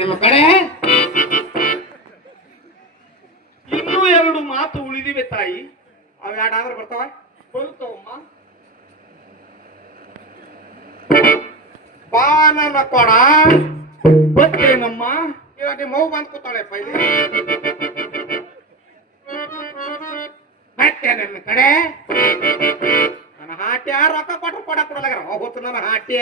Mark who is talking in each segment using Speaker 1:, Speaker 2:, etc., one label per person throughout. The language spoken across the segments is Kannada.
Speaker 1: ನಿಮ್ಮ ಕಡೆ?
Speaker 2: ಇನ್ನೂ ಎರಡು ಮಾತು ಉಳಿದಿವೆ ತಾಯಿ.
Speaker 1: ಅವ್ ಎರಡಾದ್ರೆ ಬರ್ತಾವ?
Speaker 2: ಬರುತ್ತವಮ್ಮ.
Speaker 1: ಬಾನನ ಕೊಡ.
Speaker 2: ಬತ್ತೇನಮ್ಮ?
Speaker 1: ಇವಾಗ ನಿಮ್ಮ ಮಗು ಬಂದ್ ಕೂತಾಳೆ ಪೈಲಿ ಮತ್ತೆ ನನ್ನ ಕಡೆ? ನನ್ನ ಹಾಟ್ಯ ರೊಕ್ಕ ಕೊಟ್ಟು ಕೊಡಕ್ ಕೊಡಲಾಗ ಹೋಗುತ್ತ ನನ್ನ ಹಾಟ್ಯ.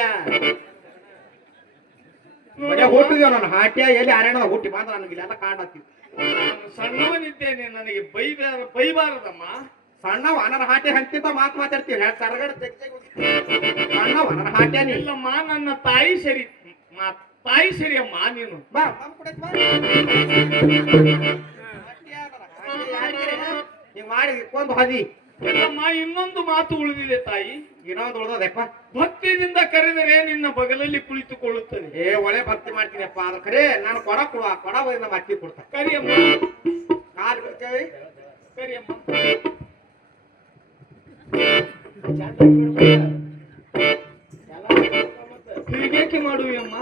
Speaker 1: ಬರೀ ಹುಟ್ಟಿದ್ಯೋ ನನ್ನ ಹಾಟ್ಯ ಎಲ್ಲಿ ಅರಣ್ಯ ಹುಟ್ಟಿ ಮಾತ್ರ ನನಗೆ ಇಲ್ಲೆಲ್ಲ ಕಾಣತ್ತಿ
Speaker 2: ನಾನು ಸಣ್ಣವನಿದ್ದೇನೆ ನನಗೆ ಬೈದ ಬೈಬಾರದಮ್ಮ.
Speaker 1: ಸಣ್ಣವ ನನ್ನ ಹಾಟ್ಯ ಹಂತಿದ್ದ ಮಾತು ಮಾತಾಡ್ತೀನಿ ಸರಗಡೆ. ಸಣ್ಣವ ನನ್ನ ಹಾಟ್ಯ
Speaker 2: ಇಲ್ಲಮ್ಮ ನನ್ನ ತಾಯಿ ಸರಿ ಮಾ- ತಾಯಿ ಸರಿ ಅಮ್ಮ ನೀನು.
Speaker 1: ಬಾ ಮಾಡಿ ಒಂದು ಹದಿ.
Speaker 2: ಇಲ್ಲಮ್ಮ ಇನ್ನೊಂದು ಮಾತು ಉಳಿದಿದೆ ತಾಯಿ.
Speaker 1: ಇನ್ನೊಂದು ಉಳ್ದದಪ್ಪ
Speaker 2: ಭಕ್ತಿಯಿಂದ ಕರೆದರೆ ನಿನ್ನ ಬಗಲಲ್ಲಿ ಕುಳಿತುಕೊಳ್ಳುತ್ತದೆ
Speaker 1: ಏ ಒಳೆ ಭಕ್ತಿ ಮಾಡ್ತೀನಪ್ಪ ಅದ ಕರೆ ನಾನು ಕೊಡ ಕೊಡುವ ಕೊಡ ಹೋಗಿ ನಮ್ಮ ಅತ್ತಿ ಕೊಡ್ತಾ
Speaker 2: ಕರಿಯಮ್ಮ.
Speaker 1: ಕಾಲ್ ಬಿಡ್ತೇವೆ?
Speaker 2: ಕರಿಯಮ್ಮ. ಹೀಗೇಕೆ ಮಾಡುವಿಯಮ್ಮ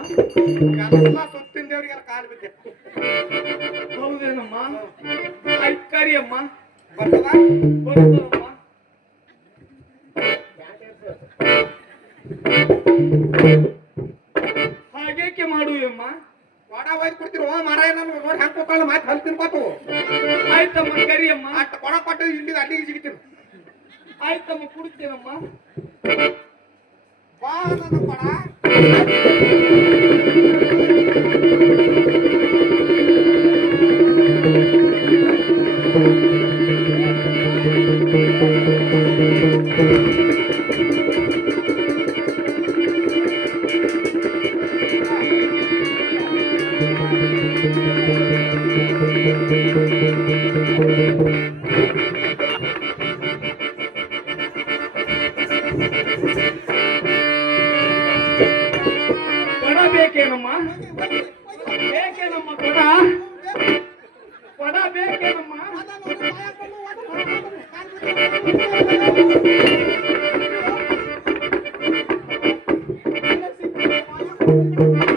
Speaker 1: ಎಲ್ಲ ಸುತ್ತಿನ ದೇವ್ರಿಗೆಲ್ಲ ಕಾಲ್ ಬಿದ್ದೆ
Speaker 2: ಹೌದೇನಮ್ಮ? ಕರಿಯಮ್ಮ.
Speaker 1: ಬರ್ತದ?
Speaker 2: ಬರುತ್ತದಮ್ಮ ಹಾಗೇಕೆ ಮಾಡುವಿಯಮ್ಮ
Speaker 1: ಕೊಡ ಒಯ್ದು ಕೊಡ್ತೀನಿ ಓ ಮಾರಾಯ ನಾನು ನೋಡಿ ಹ್ಯಾಂಗ ಕೂತಾಳ ಮಾತು ಹಲ್ ತಿನ್ಕೋತು
Speaker 2: ಆಯ್ತಮ್ಮ ಕರಿಯಮ್ಮ
Speaker 1: ಅಷ್ಟು ಕೊಡ ಕೊಟ್ಟು ಇಲ್ಲಿ ಅಲ್ಲಿಗೆ ಸಿಗ್ತೀನಿ.
Speaker 2: ಆಯ್ತಮ್ಮ ಕುಡ್ತೇನಮ್ಮ.
Speaker 1: ಬಾ ನನ್ನ
Speaker 2: ಕೊಡ. ಬೇಕೇನಮ್ಮ? ಬೇಕೇನಮ್ಮ ಕೊಡ? ಕೊಡ ಬೇಕೇನಮ್ಮ?
Speaker 1: Thank